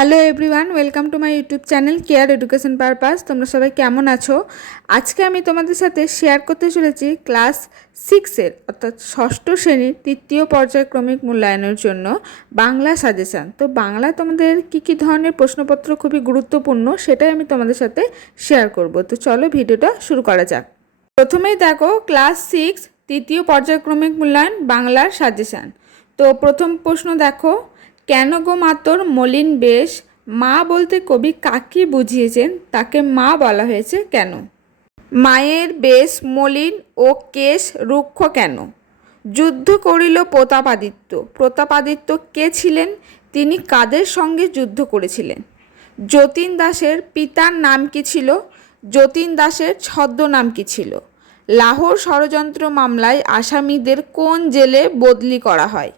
Hello everyone, welcome to my YouTube channel care education purpose. তোমরা সবাই কেমন আছো? আজকে আমি তোমাদের সাথে শেয়ার করতে চলেছি ক্লাস 6-এর অর্থাৎ ষষ্ঠ শ্রেণীর তৃতীয় পর্যায়ক্রমিক মূল্যায়নের জন্য বাংলা সাজেশান। তো বাংলা তোমাদের কী ধরনের প্রশ্নপত্র খুবই গুরুত্বপূর্ণ সেটাই আমি তোমাদের সাথে শেয়ার করব। তো চলো ভিডিওটা শুরু করা যাক। প্রথমেই দেখো ক্লাস 6 তৃতীয় পর্যায়ক্রমিক মূল্যায়ন বাংলার সাজেশান। তো প্রথম প্রশ্ন দেখো, কেন গো মাতর মলিন বেশ? মা বলতে কবি কাকে বুঝিয়েছেন? তাকে মা বলা হয়েছে কেন? মায়ের বেশ মলিন ও কেশ রুক্ষ কেন? যুদ্ধ করিল প্রতাপাদিত্য। প্রতাপাদিত্য কে ছিলেন? তিনি কাদের সঙ্গে যুদ্ধ করেছিলেন? যতীন দাসের পিতার নাম কি ছিল? যতীন দাসের ছদ্মনাম কি ছিল? লাহোর ষড়যন্ত্র মামলায় আসামিদের কোন জেলে বদলি করা হয়?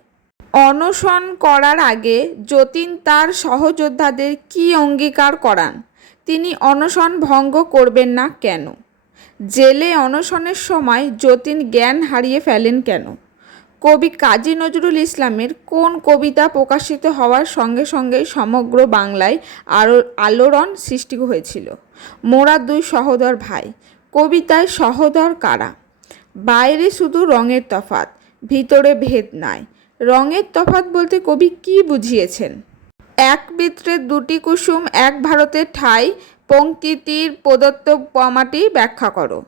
অনশন করার আগে যতীন তার সহযোদ্ধাদের কি অঙ্গীকার করান? তিনি অনশন ভঙ্গ করবেন না কেন? জেলে অনশনের সময় যতীন জ্ঞান হারিয়ে ফেলেন কেন? কবি কাজী নজরুল ইসলামের কোন কবিতা প্রকাশিত হওয়ার সঙ্গে সঙ্গেই সমগ্র বাংলায় আলোড়ন সৃষ্টি হয়েছিল? মোরা দুই সহোদর ভাই। কবিতায় সহোদর কারা? বাইরে শুধু রঙের তফাৎ, ভিতরে ভেদ নাই। রঙের তফাৎ বলতে কবি কি বুঝিয়েছেন? এক বৃত্তের দুটি কুসুম এক ভারতের ঠাই পংক্তিটির প্রদত্ত উপমাটি ব্যাখ্যা করো।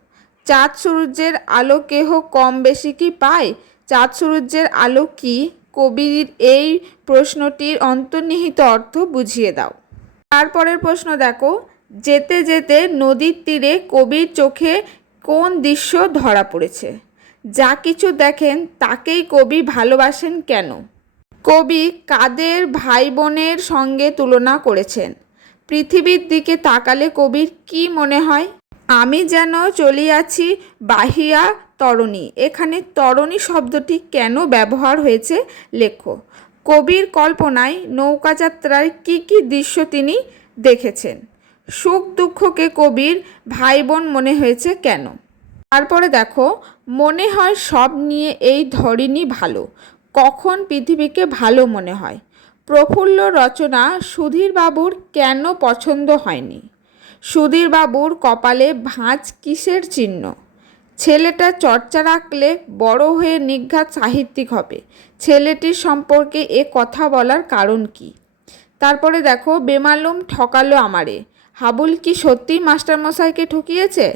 চাঁদ সূর্যের আলো কেহ কম বেশি কি পায়? চাঁদ সূর্যের আলো কি? কবির এই প্রশ্নটির অন্তর্নিহিত অর্থ বুঝিয়ে দাও। তারপরের প্রশ্ন দেখো, যেতে যেতে নদীর তীরে কবির চোখে কোন দৃশ্য ধরা পড়েছে? যা কিছু দেখেন তাকেই কবি ভালোবাসেন কেন? কবি কাদের ভাই বোনের সঙ্গে তুলনা করেছেন? পৃথিবীর দিকে তাকালে কবির কি মনে হয়? আমি যেন চলিয়াছি বাহিয়া তরণী। এখানে তরণী শব্দটি কেন ব্যবহার হয়েছে লেখো। কবির কল্পনায় নৌকাযাত্রায় কি কি দৃশ্য তিনি দেখেছেন? সুখ দুঃখকে কবির ভাই বোন মনে হয়েছে কেন? তারপরে দেখো, মনে হয় সব নিয়ে এই ধরনী ভালো। কখন পৃথিবীকে ভালো মনে হয়? প্রফুল্ল রচনা সুধীরবাবুর কেন পছন্দ হয়নি? সুধীরবাবুর কপালে ভাঁজ কিসের চিহ্ন? ছেলেটা চর্চা রাখলে বড় হয়ে নির্ঘাত সাহিত্যিক হবে। ছেলেটির সম্পর্কে এ কথা বলার কারণ কি? তারপরে দেখো, বেমালুম ঠকালো আমারে। হাবুল কি সত্যিই মাস্টারমশাইকে ঠকিয়েছে?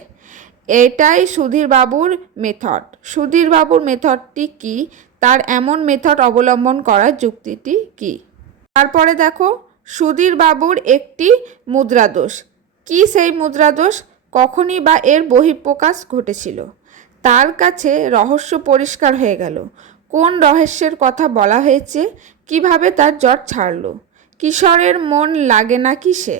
এটাই সুধীরবাবুর মেথড। সুধীরবাবুর মেথডটি কি? তার এমন মেথড অবলম্বন করার যুক্তিটি কি? তারপরে দেখো, সুধীরবাবুর একটি মুদ্রাদোষ। কি সেই মুদ্রাদোষ? কখনই বা এর বহিঃপ্রকাশ ঘটেছিল? তার কাছে রহস্য পরিষ্কার হয়ে গেল। কোন রহস্যের কথা বলা হয়েছে? কিভাবে তার জ্বর ছাড়ল? কিশোরের মন লাগে না কিসে?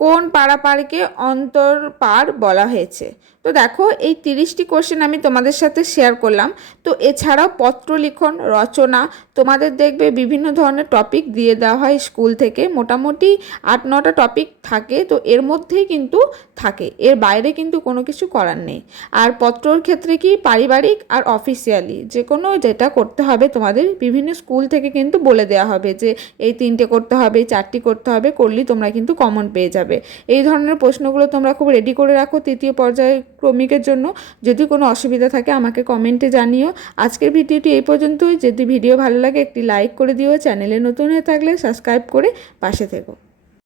কোন পারাপারকে অন্তরপার বলা হয়েছে? তো দেখো, এই 30টি কোশ্চেন আমি তোমাদের সাথে শেয়ার করলাম। তো এছাড়াও পত্রলিখন, রচনা, তোমাদের দেখবে বিভিন্ন ধরনের টপিক দিয়ে দেওয়া হয় স্কুল থেকে। মোটামুটি 8-9টা টপিক থাকে। তো এর মধ্যেই কিন্তু থাকে, এর বাইরে কিন্তু কোনো কিছু করার নেই। আর পত্রর ক্ষেত্রে কি পারিবারিক আর অফিসিয়ালি যে কোনো যেটা করতে হবে তোমাদের বিভিন্ন স্কুল থেকে কিন্তু বলে দেওয়া হবে যে এই 3টে করতে হবে, 4টি করতে হবে, করলেই তোমরা কিন্তু কমন পেয়ে যাবে। এই ধরনের প্রশ্নগুলো তোমরা খুব রেডি করে রাখো তৃতীয় পর্যায়ক্রমিকের জন্য। যদি কোনো অসুবিধা থাকে আমাকে কমেন্টে জানিও। আজকের ভিডিওটি এই পর্যন্তই। যদি ভিডিও ভালো লাগে একটি লাইক করে দিও। চ্যানেলে নতুন হয়ে থাকলে সাবস্ক্রাইব করে পাশে থেকো।